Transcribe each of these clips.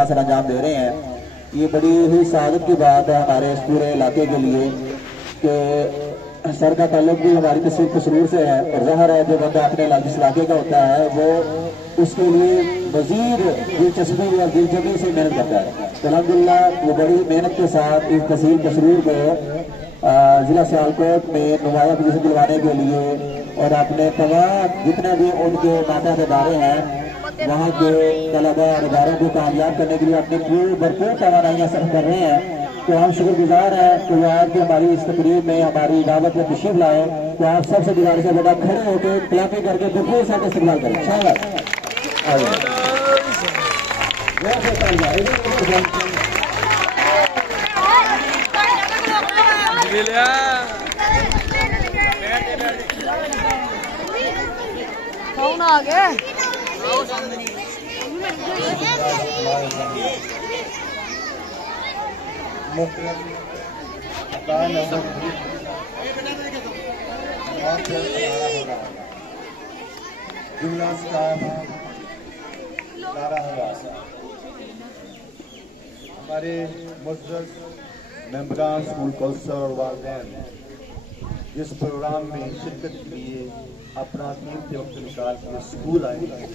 اجتماع سر انجام دے رہے ہیں. یہ بڑی ہی سعادت کی بات ہے ہمارے اس پورے علاقے کے لیے کہ سر کا تعلق بھی ہماری تصویر کسرور سے ہے، اور ظاہر ہے جو بندہ اپنے جس علاقے کا ہوتا ہے وہ اس کے لیے مزید دلچسپی اور دلچسپی سے محنت کرتا ہے. تو الحمدللہ وہ بڑی محنت کے ساتھ اس تحصیل کسرور کو ضلع سیالکوٹ میں نمایاں پوزیشن دلوانے کے لیے اور اپنے تمام جتنے بھی ان کے ماتحت ادارے ہیں وہاں کے طلباء اور اداروں کو کامیاب کرنے کے لیے اپنے بھرپور توانائیاں صرف کر رہے ہیں. تو ہم شکر گزار ہیں کہ وہ آج کی ہماری اس تقریب میں ہماری دعوت میں تشریف لائے. تو آپ سب سے گزارش ہے بیٹا کھڑے ہو کے کلافی کر کے بھرپور سے استقبال کریں. کون آ گئے ہمارے معزز ممبران اسکول کونسل اور والدین جس پروگرام میں شرکت کے لیے اپنا قیمتی وقت نکال کے اسکول آئے ہیں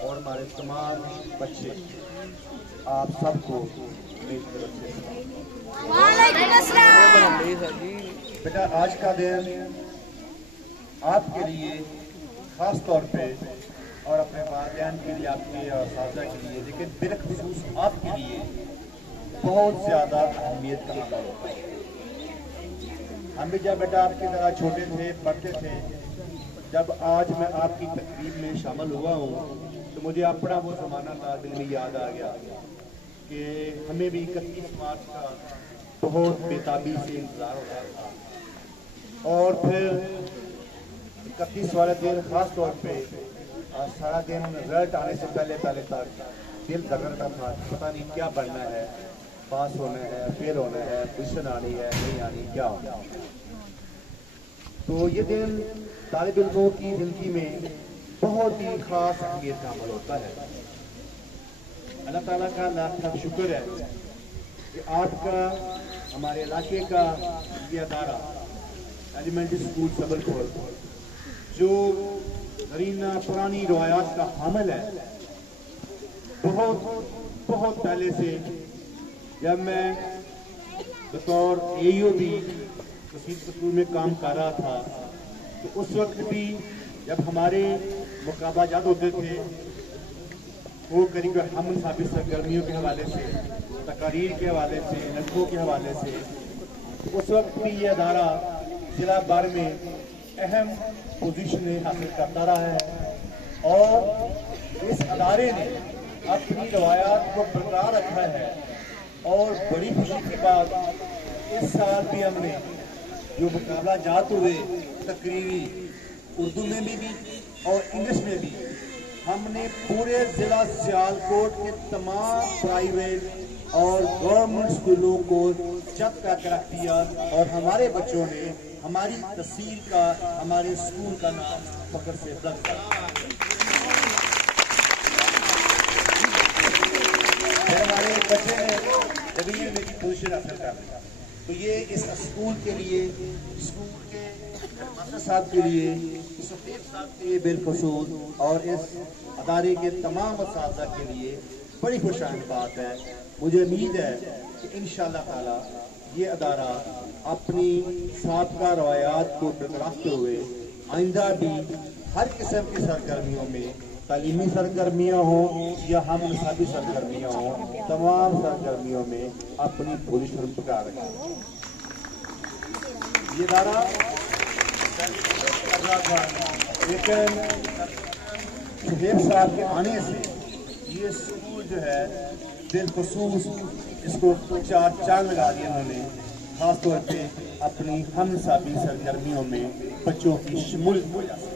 اور ہمارے تمام بچے آپ سب کو میری طرف سے بیٹا آج کا دن آپ کے لیے خاص طور پہ اور اپنے والدین کے لیے، آپ کے اساتذہ کے لیے، لیکن بالخصوص آپ کے لیے بہت زیادہ اہمیت کا عمل ہوتا ہے. ہم بھی جب بیٹا آپ کی طرح چھوٹے تھے، پڑھتے تھے، جب آج میں آپ کی تقریب میں شامل ہوا ہوں تو مجھے اپنا وہ زمانہ تھا دل میں یاد آ گیا کہ ہمیں بھی 31 مارچ کا بہت بےتابی سے انتظار ہوتا تھا، اور پھر 31 والے دن خاص طور پہ سارا دن رزلٹ آنے سے پہلے تک دل دھڑکتا تھا، پتہ نہیں کیا بننا ہے، پاس ہونا ہے، فیل ہونا ہے، پوزیشن آنی ہے، نہیں آنی، کیا ہونا. تو یہ دن طالب علموں کی زندگی میں بہت ہی خاص اہمیت کا عمل ہوتا ہے. اللہ تعالیٰ کا لاکھ لاکھ شکر ہے کہ آپ کا، ہمارے علاقے کا یہ ادارہ ایلیمنٹری اسکول سبل پور جو زرینہ پرانی روایات کا حامل ہے، بہت پہلے سے جب میں بطور AEO بھی تحصیل کسرور میں کام کر رہا تھا تو اس وقت بھی جب ہمارے مقابلہ جات ہوتے تھے وہ قریب ہم ثابت سرگرمیوں کے حوالے سے، تقاریر کے حوالے سے، لڑکوں کے حوالے سے، اس وقت بھی یہ ادارہ ضلع بھر میں اہم پوزیشنیں حاصل کرتا رہا ہے، اور اس ادارے نے اپنی روایات کو برقرار رکھا ہے. اور بڑی خوشی کی بات اس سال بھی ہم نے جو مقابلہ جات ہوئے تقریری اردو میں بھی اور انگلش میں بھی، ہم نے پورے ضلع سیالکوٹ کے تمام پرائیویٹ اور گورنمنٹ اسکولوں کو چیک کر کے رکھ دیا، اور ہمارے بچوں نے ہماری تحصیل کا، ہمارے اسکول کا نام فخر سے بلند کیا. ہمارے بچے نے جب یہ میری پوزیشن حاصل کر لیا تو یہ اس اسکول کے لیے، اسکول کے ماسٹر صاحب کے لیے، سفیر صاحب کے لیے بالخصوص، اور اس ادارے کے تمام اساتذہ کے لیے بڑی خوشامد بات ہے. مجھے امید ہے کہ انشاءاللہ تعالی یہ ادارہ اپنی سابقہ روایات کو برقرار رکھتے ہوئے آئندہ بھی ہر قسم کی سرگرمیوں میں، تعلیمی سرگرمیاں ہوں یا ہم نصابی سرگرمیاں ہوں، تمام سرگرمیوں میں اپنی پوزیشن برقرار رکھیں. یہ ادارہ کر رہا تھا، لیکن شہیب صاحب کے آنے سے یہ اسکول جو ہے بالخصوص اس کو 4 چاند لگا دیا انہوں نے، خاص طور پہ اپنی ہم نصابی سرگرمیوں میں بچوں کی شمولیت کی وجہ سے.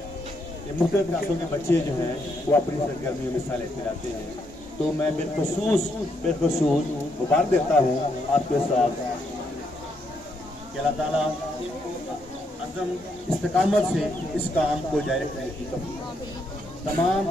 یہ مختلف کلاسوں کے بچے جو ہیں وہ اپنی سرگرمیوں میں حصہ لیتے رہتے ہیں. تو میں بالخصوص مبارک دیتا ہوں آپ کے ساتھ کہ اللہ تعالیٰ عزم استقامت سے اس کام کو جاری رکھنے کی توفیق. تمام